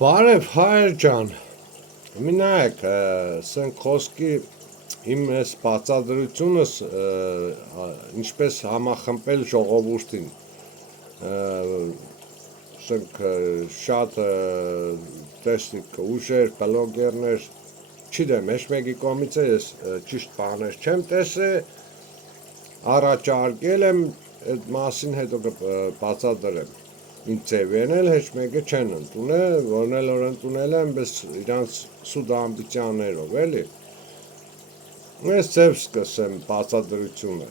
Բարև հայր ջան, մի նայեք, սենք խոսքի իմ ես բացադրությունս ինչպես համախմբել ժողովուրդին, սենք շատ տեսնիք ուժեր, բլոգերներ, չիդեմ, ես մեկի կողմից ես ճիշտ բաներ չեմ տեսե, առաջարկել եմ, այդ մասին հետո բացադրեմ, իմ ձևեն էլ հեչ մեկը չեն ընդունել, որն էլ որ ընդունել են, բես իրանց սուտ ամբիցիաներով, էլի, ես ձև սկսեմ բացադրությունը,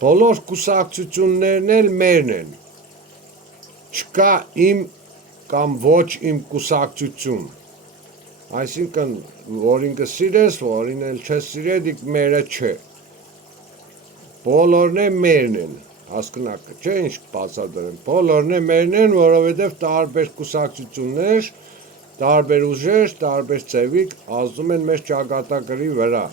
բոլոր կուսակցություններն էլ մերն են, չկա իմ կամ ոչ իմ կուսակցություն, այսինքն, որին կսիրես, որին էլ չես սիրել, դիք մերը չէ, բոլորն է մերն են, հասկնակը չէ ինչ բացադրեմ, բոլորն է մերն են, որովհետև տարբեր կուսակցություններ, տարբեր ուժեր, տարբեր ձևիկ ազդում են մեր ճակատագրի վրա,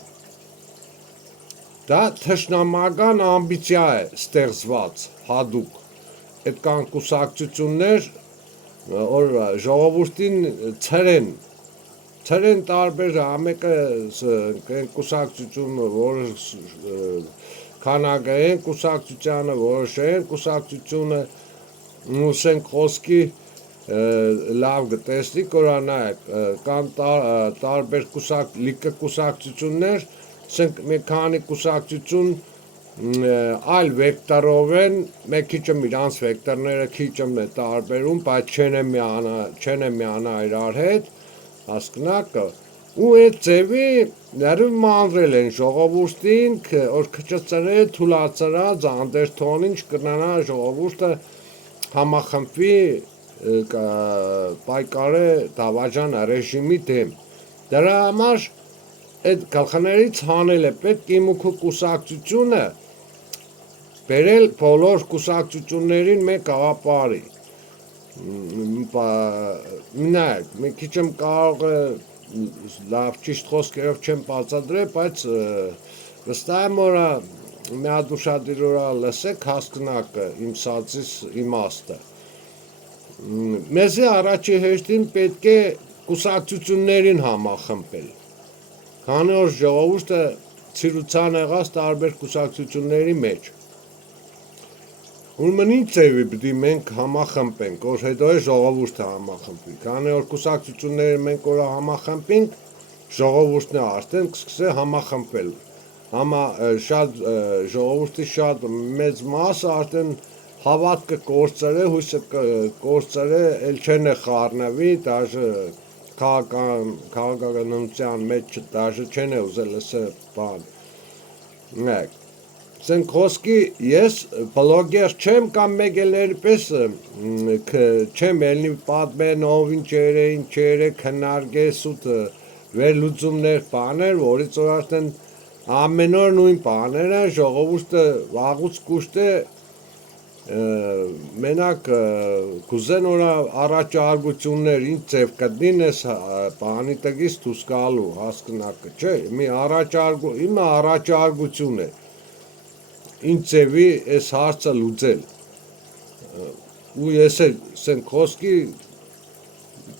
դա թշնամական ամբիցիա է ստեղծված, հադուկ, այդ կան կուսակցություններ, որ ժողովուրդին ցրեն տարբեր ամեկը կուսակցությունը, որ քանակային կուսակցությանը, որոշային կուսակցությունը, ուսենք խոսքի լավ գտեսնի, կորանայք, կան տարբեր լիքը կուսակցություններ, սենք մի քանի կուսակցություն այլ վեկտորով են, մեկ քիչմ իրանց վեկտորները քիչմ է տարբերում, բայց չեն միանա իրար հետ, հասկնակը, ու այդ ձևի ներում մանրել են ժողովուրդին, որ քչծրե, թուլացրա, ձանդերթոնին չկրնանա ժողովուրդը համախմբվի պայկարե դավաճան ռեժիմի դեմ, դրա համար այդ գլխներից հանել է պետք իմ ու քո կուսակցությունը բերել բոլոր կուսակցություններին մեկ աղապարի, նայեք, մի քիչմ կարող է լավ ճիշտ խոսքերով չեմ բացադրել, բայց վստահ եմ, որ մի հատ ուշադիր օրա լսեք հասկնակը իմ սածիս իմաստը, մեզի առաջի հեշտին պետք է կուսակցություններին համախմբել, քանի որ ժողովուրդը ցիրուցան եղած տարբեր կուսակցությունների մեջ, ուրեմն ինչ ձևի պիտի մենք համախմբենք, որ հետո է ժողովուրդը համախմբվի, քանի որ կուսակցությունները մենք որ համախմբենք, ժողովուրդն է արդեն կսկսե համախմբվել, ժողովուրդի շատ մեծ մասը արդեն հավատքը կորցրե, հույսը կորցրե, էլ չեն է խառնվի, դաժե քաղաքականության մեջ դաժե չեն է ուզել լսել բան, նայեք, սենք խոսքի ես բլոգեր չեմ կամ մեկ էլ երպես չեմ ելնի պատմեն ով ինչ է քննարկե սուտ վերլուծումներ բաներ, որից որ արդեն ամեն օր նույն բաները ժողովուրդը վաղուց կուշտ է մենակ կուզեն որ առաջարկություններ ինչ ձև կդին ես բանի տգից դուս գալու հասկնակը չէ, իմ առաջարկություն է ինչ ձևի ես հարցը լուծել ու ես սենք խոսքի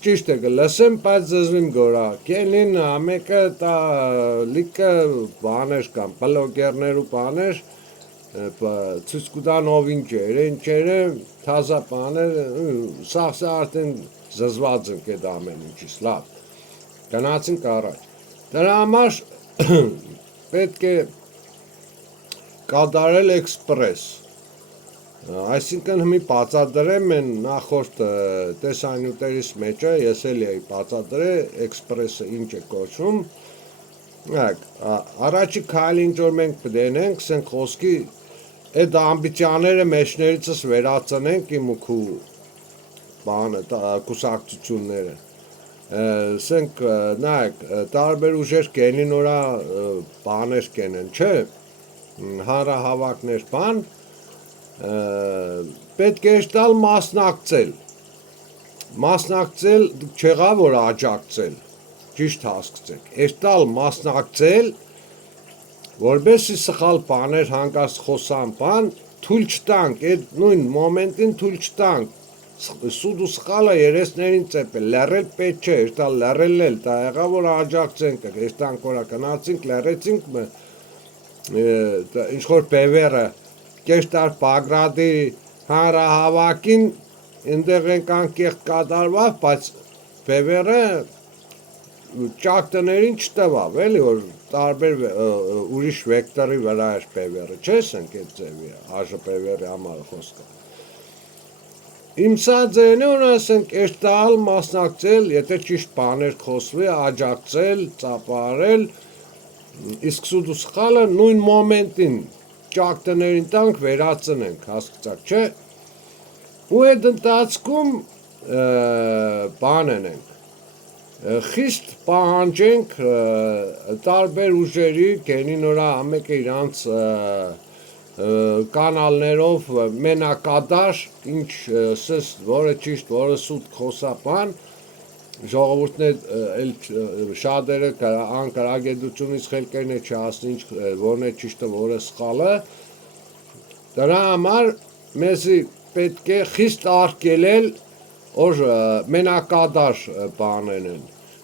ճիշտ է կլսեմ, բայց զզվիմ գորա, կենին ամեկը տա լիքը բաներ կամ բլոգերներ ու բաներ ցույց կտան ով ինչ է, թազա բաներ, սաղսը արդեն զզված ենք այդ ամեն ինչից, լավ, գնացինք առաջ, դրա համար պետք է կատարել էքսպրես, այսինքն հմի բացադրեմ են նախորդ տեսանյութերիս մեջը, ես էլ էի բացադրե, էքսպրեսը ինչ է կոչվում, առաջի քայլը ինչ որ մենք պդենենք, սենք խոսքի այդ ամբիցիաները մեջներիցս վերացնենք իմ ու քու կուսակցությունները, սենք նայեք, տարբեր ուժեր կենին որա բաներ կենեն, չէ, հանրահավաքներ բան, պետք է շտալ մասնակցել չեղա որ աջակցել, ճիշտ հասկցեք, շտալ մասնակցել, որբեսի սխալ բաներ հանկարծ խոսան բան, թույլ չտանք, այդ նույն մոմենտին թույլ չտանք, սուտ ու սխալը երեսներին ծեպել, լեռել պետք չէ, դա լեռել էլ, դա եղա որ աջակցենք, եստանք որա կնացինք, լեռեցինք, ինչ որ բևերը, կեշտար Բագրադի հանրահավաքին, ընդեղ ենք անկեղտ կատարվավ, բայց բևերը ճակտներին չտվավ, էլի որ տարբեր ուրիշ վեկտորի վրա էր բևերը, չես ենք այդ ձևի, աժը բևերի համար խոսքը։ Իմ սածենը որ ասենք էշտալ մասնակցել, եթե ճիշտ բաներ խոսվի, աջակցել, ծապարել, իսկ սուտ ու սխալը նույն մոմենտին ճակտներին տանք վերացնենք, հասկացաք, չէ։ Ու այդ ընթացքում բան ենք, խիստ պահանջենք տարբեր ուժերի, գենի նորա ամեկը իրանց կանալներով մենակադար, ինչ սես, որը ճիշտ, որը սուտ խոսապան, ժողովուրդն շատերը անկարագետությունից խելքերն է չհասնի, որն է ճիշտը, որը սխալը, դրա համար մեզի պետք է խիստ արգելել որ մենակադար բաներ են։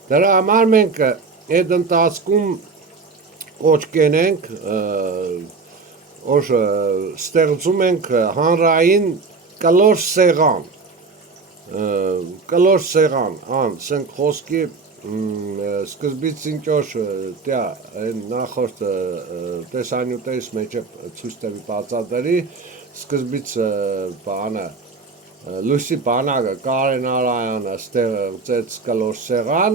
Դրա համար մենք այդ ընթացքում կոչկեն ենք, որ ստեղծում ենք հանրային կլոր սեղան, սենք խոսքի սկզբից ինչ որ նախորդ տեսանյութերից մեջ ցույց տվի բացատրի, սկզբից բանը Լույսի բանակը Կարեն Արայանը ստեղծեց կլոր սեղան,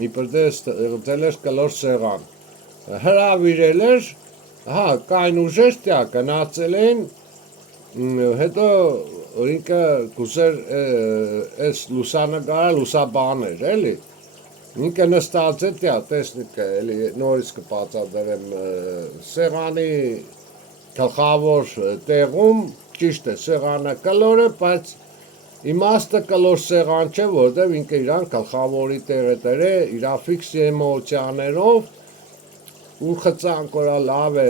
իպրդե ստեղծել էր կլոր սեղան, հրավիրել էր, կայն ուժեր տյա գնացել են, հետո ինքը գուզեր այս լուսանկարը լուսաբան էր, էլի, ինքը նստած է տյա, տեսնիք էլի նորից կբացատրեմ սեղանի գլխավոր տեղում ճիշտ է, սեղանը կլոր է, բայց իմաստը կլոր սեղան չէ, որտև ինքը իրան գլխավորի տեղեր է, իրա ֆիքս էմոցիաներով, ու խծանք որա լավ է,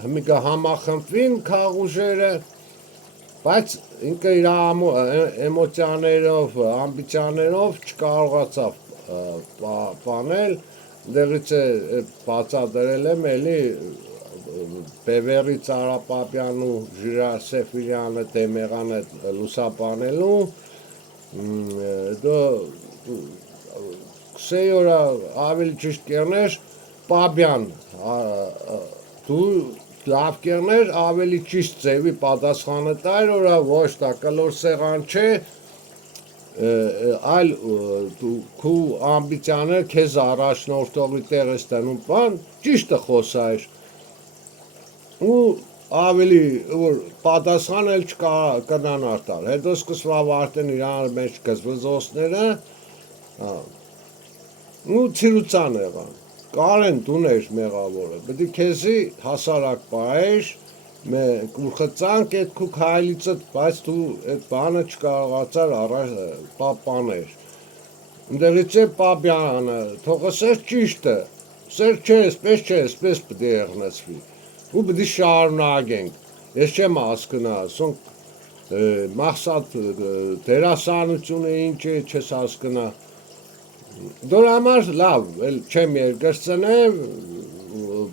հմիկը համախմբվին քաղուժերը, բայց ինքը իրա էմոցիաներով, ամբիցիաներով չկարողացավ պանել, դեղից է բացատրել եմ էլի, Բևերի Ծարապապյան ու Ժիրա Սեֆիրյանը դեմեղանը լուսաբանելու, կսեի որա ավելի ճիշտ կերներ, Պաբյան, դու լավ կերներ, ավելի ճիշտ ձևի պատասխանը տայր, որա ոչ դա կլոր սեղան չէ, այլ քու ամբիցիաները քեզ առաջնորդողի տեղ ես տնում բան, ճիշտը խոսայր, ու ավելի որ պատասխան էլ չկնան արտար, հետո սկսվավ արդեն իրան մեջ գզվզոցները, ու ցիրուցան եղան, Կարեն դուն էր մեղավորը, պետք է քեզի հասարակ պահեր, ու խծանք այդ քու քայլիցդ, բայց դու այդ բանը չկարողացար պապաներ, ընդեղից է Պապյանը, թողը սեր ճիշտը, սեր չէ, սպես չէ, սպես պետք է եղնեցվի, ու պետք է շարունակենք, ես չեմ հասկնա, ասոնք մաղսատ դերասանությունը ինչ է, չես հասկնա, դոր համար լավ, չեմ երկրծնե,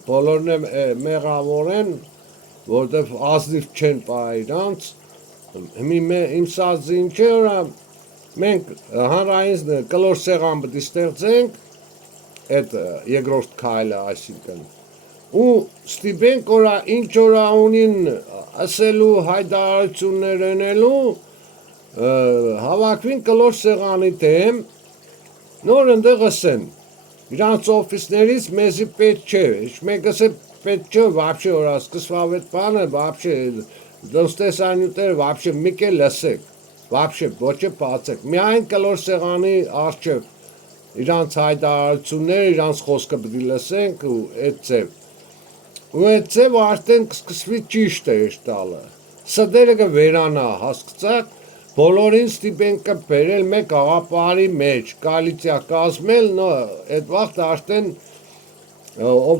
բոլորն մեղավոր են, որտև ազնիվ չեն պահ իրանց, իմ սածը ինչ է, մենք հանրային կլոր սեղան պետք է ստեղծենք, այդ երկրորդ քայլը այսինքն, ու ստիպենք որա ինչ որա ունին ասելու հայտարարություններ ենելու, հավաքվին կլոր սեղանի դեմ, նոր ընդեղ ասեն, իրանց օֆիսներից մեզի պետք չէ, մեկս է պետք չէ, վաբշե որա սկսվավ այդ բանը, վաբշե դոստեսանյութերը, վաբշե միք է լսեք, վաբշե ոչ է բացեք, միայն կլոր սեղանի արջև, իրանց հայտարարությունները, իրանց խոսքը պետք է լսենք ու այդ ձև, ու այդ ձև արդեն կսկսվի ճիշտ է տալը, սդերը կվերանա, հասկացաք, բոլորին ստիպենք կբերել մեկ աղապարի մեջ, կալիցիա կազմել, այդ վաղտ արդեն,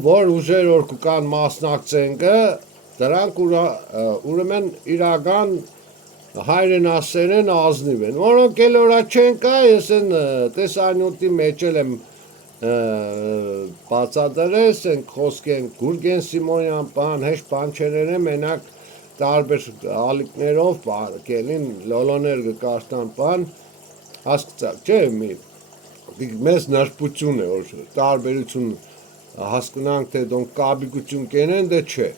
որ ուժեր որ կան մասնակցեն կը, դրանք ուրեմն իրական հայրեն ասել են ազնիվ են, որոնք էլ որա չեն կա, ես են տեսանյութի մեջ եմ բացատրես են խոսք են Գուրգեն Սիմոնյան բան, հեշ բան չերեն է մենակ տարբեր ալիքներով կելին լոլոներ կկաշտան բան, հասկացակ, չէ մի մեզ նրբություն է, որ տարբերություն հասկնանք, թե դոնք կաբիկություն կենեն, դե չէ։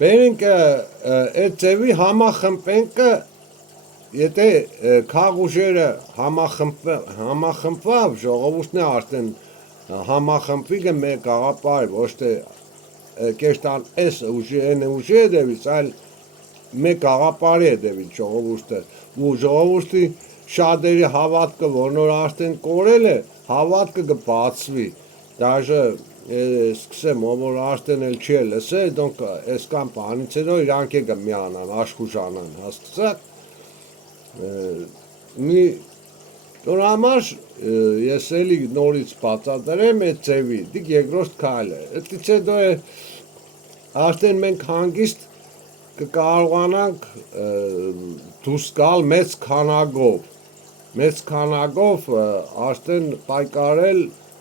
Բերենք այդ ձևի համախմպենքը, եթե քաղուժերը համախմպավ, ժողովուրդն է արդեն համախմպվի կը մեկ աղապար, ոչ թե կեշտան էս ուժի է դևից, այլ մեկ աղապարի է դևից ժողովուրդը, ու ժողովուրդի շատերի հավատքը, որ նոր արդեն կորել է, հավատքը կբացվի, դաժը սկսեմ, որ արդեն էլ չի լսե, դոնք այսքան բանից հետո իրանք է կմիանան, աշխուժանան, հասկացաք, մի նոր համար ես էլի նորից բացատրեմ այդ ձևի, դիք երկրորդ քայլը, այդից հետո է արդեն մենք հանգիստ կկարողանանք դուրս գալ մեծ քանակով արդեն պայքարել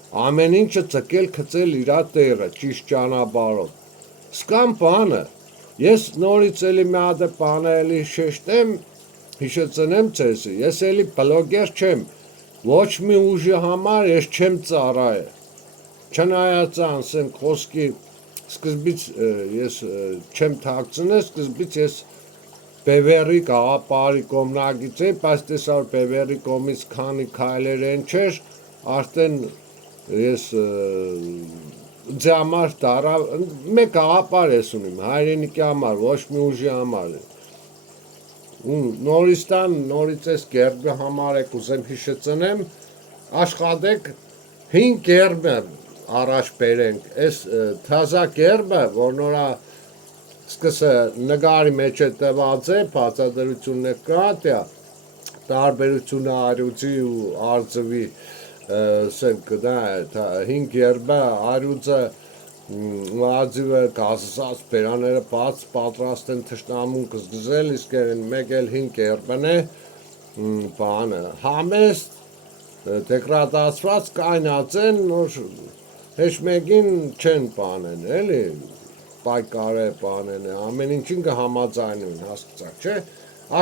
ամեն ինչը ցկել գցել իր տեղը ճիշտ ճանապարհով։ Սկամ բանը, ես նորից էլի մի հատ բանը էլի շեշտեմ, հիշեցնեմ ցես, ես էլի բլոգեր չեմ, ոչ մի ուժի համար ես չեմ ծառայել։ Չնայած ասենք խոսքի սկզբից ես չեմ թաքցնել, սկզբից ես Բևերի գաղափարի կողմնակից եմ, բայց տեսար Բևերի կողմից քանի քայլեր են չէր, արդեն ես ձե համար տարա, մեկ աղապար ես ունիմ, հայրենիքի համար, ոչ մի ուժի համար նորից ես գերբը համար եք ուզեմ հիշեցնեմ, աշխատեք 5 գերբը առաջ բերենք, ես թազա գերբը, որ նորա սկսը նգարի մեջ է տված է, բացատրությունը կա, տարբերությունը արյուծի ու արձվի սենք դա 5 երբը արյուծը արձիվը գազսած բերաները բաց պատրաստ են թշնամուն կզգզել, իսկ մեկ էլ 5 երբն է բանը համեստ դեգրադացված կայնած են, որ հեչ մեկին չեն բանեն, էլի պայքարը բանեն, ամեն ինչին կհամաձայնվեն, հասկացաք, չէ,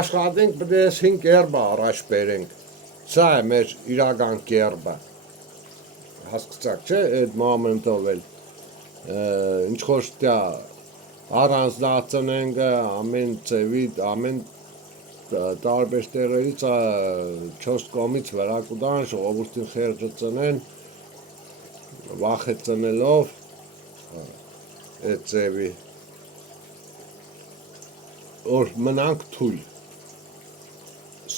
աշխատենք պետք է 5 երբը առաջ բերենք, սա է մեր իրական կերբը, հասկացաք, չէ, այդ մոմենտով էլ, ինչ խոշ տյա առանձնացնենք ամեն ծևի, ամեն տարբեր տեղերից 4 կողմից վրա կուտան, ժողովուրդին խեղճը ծնեն, վախեցնելով այդ ծևի, որ մնանք թույլ։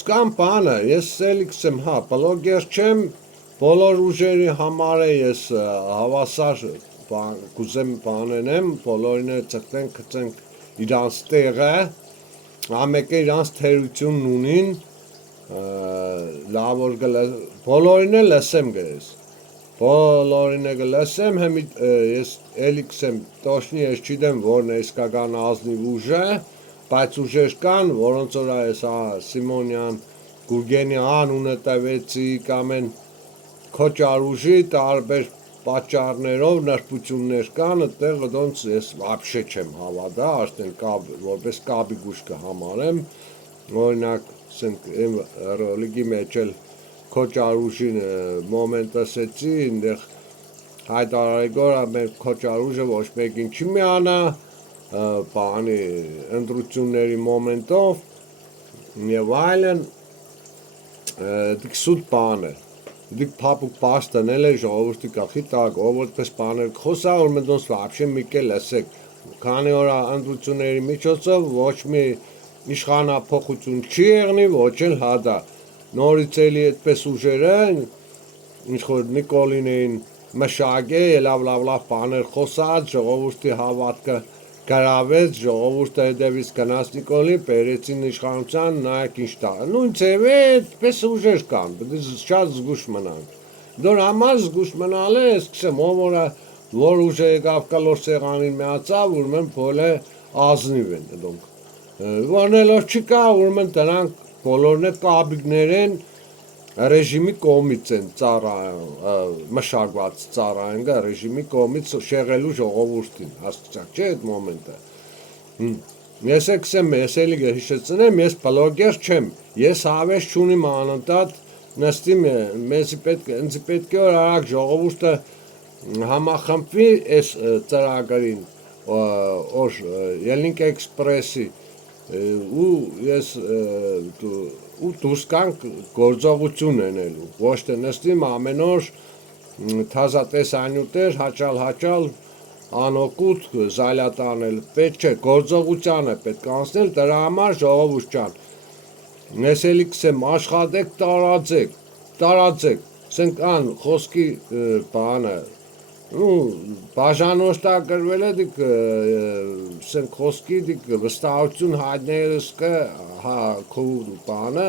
Սկամ բանը, ես սելիքս եմ, բլոգեր չեմ, բոլոր ուժերի համար է ես հավասար կուզեմ բանենեմ, բոլորին է ծղտենք, կծենք իրանց տեղը, ամեկը իրանց թերությունն ունին, լավ որ բոլորին է լսեմ գրես, բոլորին է լսեմ, ես էլիքս եմ, տոշնի ես չիդեմ, որն է իսկական ազնիվ ուժը, բայց ուժեր կան, որոնց որ այս Սիմոնյան Գուրգենի անունը տվեցի կամ են քոչար ուժի տարբեր պատճառներով նրբություններ կան, այդտեղ դոնց ես вообще չեմ հավատա, արդեն որպես կաբի գուշ կհամարեմ, օրինակ ռոլիկի մեջ էլ քոչար ուժի մոմենտ ասեցի, այնտեղ հայտարարի գորա մեր քոչար ուժը ոչ մեկին չի միանա, բանի ընտրությունների մոմենտով եւ այլն դիք սուտ բան է դիք փափուկ պաստանել է ժողովրդի կախի տակ ով որպես բաներ խոսա որ մենք вообще մի կել լսեք քանի օր ընտրությունների միջոցով ոչ մի իշխանափոխություն չի եղնի ոչ էլ հադա նորից էլի այդպես ուժերը ինչ որ Նիկոլինին մշակե լավ բաներ խոսած ժողովրդի հավատքը գրավեց ժողովուրդը հետևից գնաց Նիկոլի, բերեցին իշխանության, նայեք ինչ տա։ Նույն ձևի այդպես ուժեր կան, պետք է շատ զգուշ մնանք։ Դոր համար զգուշ մնալը, սկսեմ, որ ուժը եկավ կլոր սեղանին միացավ, ուրեմն բոլը ազնիվ են դոնք։ Վանելով չկա, ուրեմն դրանք բոլորն էլ կաբիկներ են ռեժիմի կողմից են մշակված ծառայեն գա ռեժիմի կողմից շեղելու ժողովուրդին, հասկացաք չէ այդ մոմենտը։ Ես եկսեմ, ես էլի հիշեցնեմ, ես բլոգեր չեմ, ես հավես չունիմ անընդհատ նստիմ, ինձ պետք է որ արագ ժողովուրդը համախմբվի այս ծրագրին, որ Ելնիկ էքսպրեսի ու ես ու դուրս կանք գործողություն ենելու, ոչ թե նստիմ ամեն օր թազա տեսանյութեր, հաճալ անօգուտ զայլատանել, պետք չէ, գործողության է պետք անցնել, դրա համար ժողովուրդ ջան, ես էլի կսեմ, աշխատեք, տարածեք, սենք ան խոսքի բանը, բաժանոշտագրվել է դիք սենք խոսքի դիք վստահություն հայտնելս կը քո բանը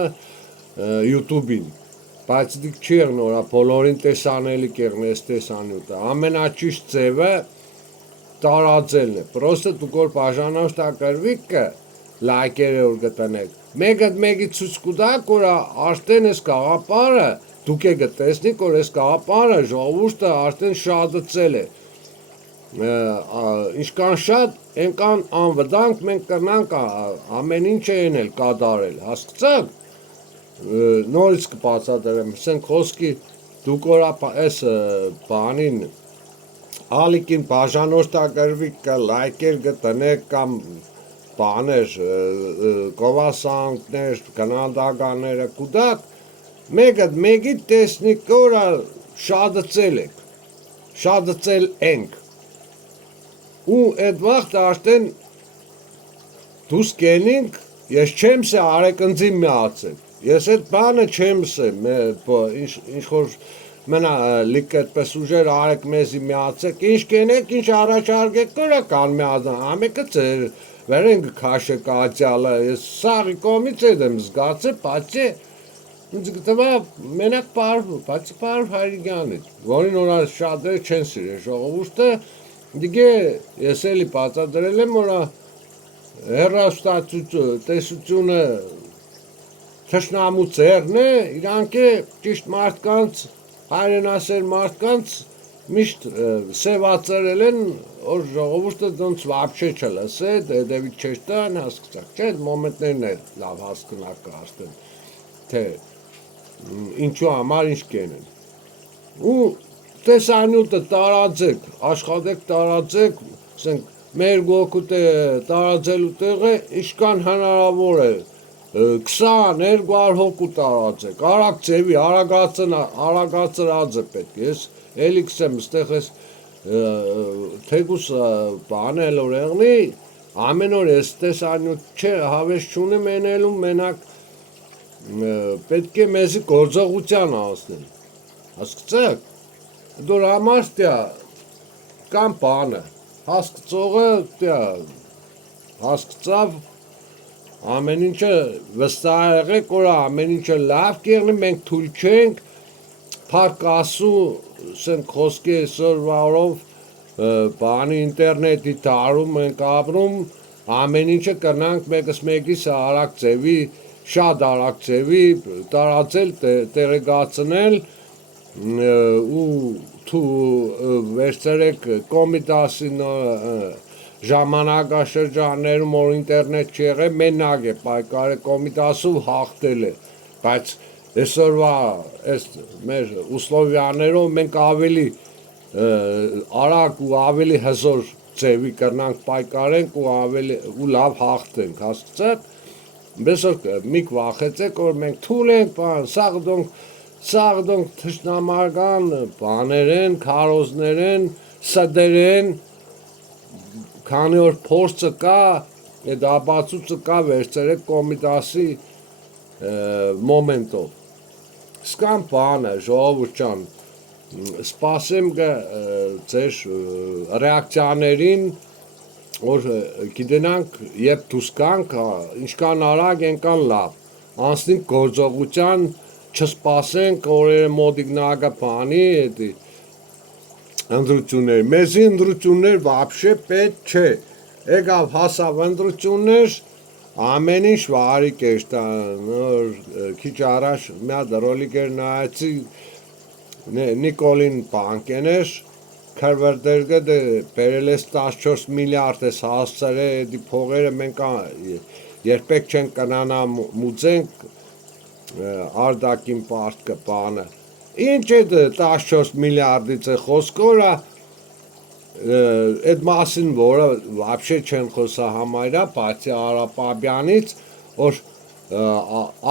YouTube-ին, բայց դիք չի եղնորա բոլորին տեսանելի կեղն ես տեսանյութը, ամենաճիշտ ձևը տարածելն է, պրոստը դուք որ բաժանոշտագրվիք կը լայքերը որ գտնեք, մեկի ցույց կտակ, որ արդեն այս գաղափարը դուք եք տեսնիք, որ այս գաղափարը ժողովուրդը արդեն շատացել է, ինչքան շատ, այնքան անվտանգ մենք կրնանք ամեն ինչ ենել կատարել, հասկացաք, նորից կբացատրեմ, սենք խոսքի դուք որ այս բանին ալիքին բաժանոշտագրվիք կը լայքեր գտնեք կամ բաներ, գովասանքներ, գնանդականները կուտակ, մեկի տեսնիք որ շատացել եք, շատացել ենք, ու այդ վաղտ արդեն դուս կենինք, ես չեմ սե արեքնձի միացեք, ես այդ բանը չեմ սե, ինչ որ մենա լիք այդպես ուժեր արեք մեզի միացեք, ինչ կենեք, ինչ առաջարկեք կորա կան միազան, ամեկը ծեր, վերենք քաշը կաճալը, ես սաղի կոմից եմ զգացը, բացի ինձ գտվա մենակ բացի պարվ հայրիգյանից, որին որա շատերը չեն սիրել ժողովուրդը, դիգե ես էլի բացադրել եմ, որա տեսությունը թշնամու ծերն է, իրանք է ճիշտ մարդկանց, հայրենասեր մարդկանց միշտ սևացրել են, որ ժողովուրդը դոնց վաբչե չլսե, դեպիք չէր տան, հասկացակ, չէ, մոմենտներն է լավ հասկնակ արդեն, թե ինչու համար ինչ կենեն։ Ու տեսանյութը տարածեք, աշխատեք տարածեք, մեր գոքուտ է տարածելու տեղը ինչքան հնարավոր է, 20-200 հոգու տարածեք, արագ ձևի, արագացրած է պետք, ես էլի կսեմ, ստեղ ես թեգուս բանել որ եղնի, ամեն որ ես տեսանյութ չէ, հավես չունեմ ենելու, մենակ պետք է մեզի գործողության անցնել, հասկացեք, դուր համար տյա կամ բանը, հասկացողը տյա հասկացավ, ամեն ինչը վստահ եղեք, որ ամեն ինչը լավ կեղնի, մենք թույլ չենք, պարկասու, սենք խոսքի սորվարով, բանի ինտերնետի տարում ենք ապրում, ամեն ինչը կրնանք մեկս մեկիս արագ ձևի, շատ արագ ձևի, տարածել, տեղեկացնել, ու վերցրեք կոմիտասին ժամանակաշրջաններում որ ինտերնետ չի եղել, մենակ է պայքարը կոմիտասով հաղթել է, բայց այսօրվա այս մեր ուսլովյաներով մենք ավելի արագ ու ավելի հզոր ձևի կրնանք պայքարենք ու լավ հաղթենք, հասկացաք, բեսոր միք վախեցեք, որ մենք թուլ ենք, սաղ դոնք թշնամական բաներ են, քարոզներ են, սդեր են, քանի որ փորձը կա, այդ ապացույցը կա վերցրեք կոմիտասի մոմենտով, սկան բանը, ժողովուրդ ջան, սպասեմ ձեր ռեակցիաներին, որ գիտենանք, երբ դուս կանք, ինչքան արագ ենքան լավ, անցնենք գործողության, չսպասենք, օրերը մոտիկ նագա բանի, ընդրություններ, մեզի ընդրություններ վաբշե պետք չէ, եկավ հասավ ընդրություններ, ամեն ինչ վարի կեշտ նոր քիչ առաջ մի հատ ռոլիկ էր նայեցի Նիկոլին բանկենես քրվերդերգը դե բերել ես 14 միլիարդ ես հասցրել դի փողերը մենք երբեք չեն կնանա մուծենք արդակին պարտքը բանը ինչ է 14 միլիարդից է խոսքորա այդ մասին որը вообще չեն խոսա համարյա բացի Արապաբյանից որ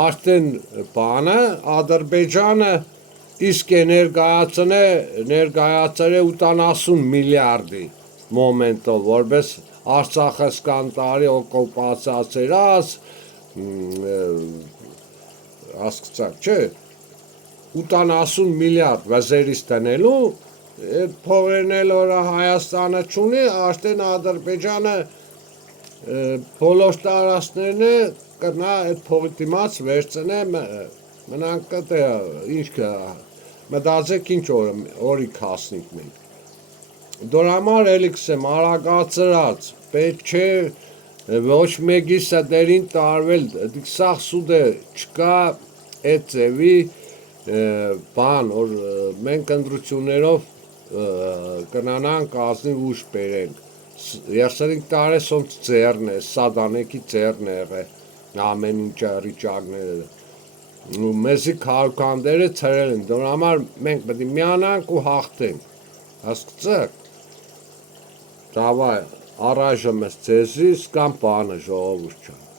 արդեն բանը Ադրբեջանը իսկ է ներկայացրել 80 միլիարդի մոմենտով որպես Արցախը սկանտարի օկուպացիացերած հասկացաք չէ 80 միլիարդ վազերից տնելու այդ փողերն էլ որ Հայաստանը չունի արդեն Ադրբեջանը բոլոր տարածքներն կնա այդ փողի դիմաց վերցնե մնանք դա ինչ մտածեք ինչ օրի կասնիկ մենք դոր համար էլի կսեմ արագացրած պետք չէ ոչ մեկիս դերին տարվել դիքսախ սուդը չկա այդ ձևի բան որ մենք ընդրություններով կնանանք ազնի ուժ բերենք 35 տարի սոնց ձեռն է սադանեկի ձեռն է ամեն ինչը ռիճագները մեզի քարքանդերը ցրել են դրա համար մենք պետք է միանանք ու հաղթենք հասկացաք Давай, առայժմ ես ձեզից կամ բանը ժողովուրդ չան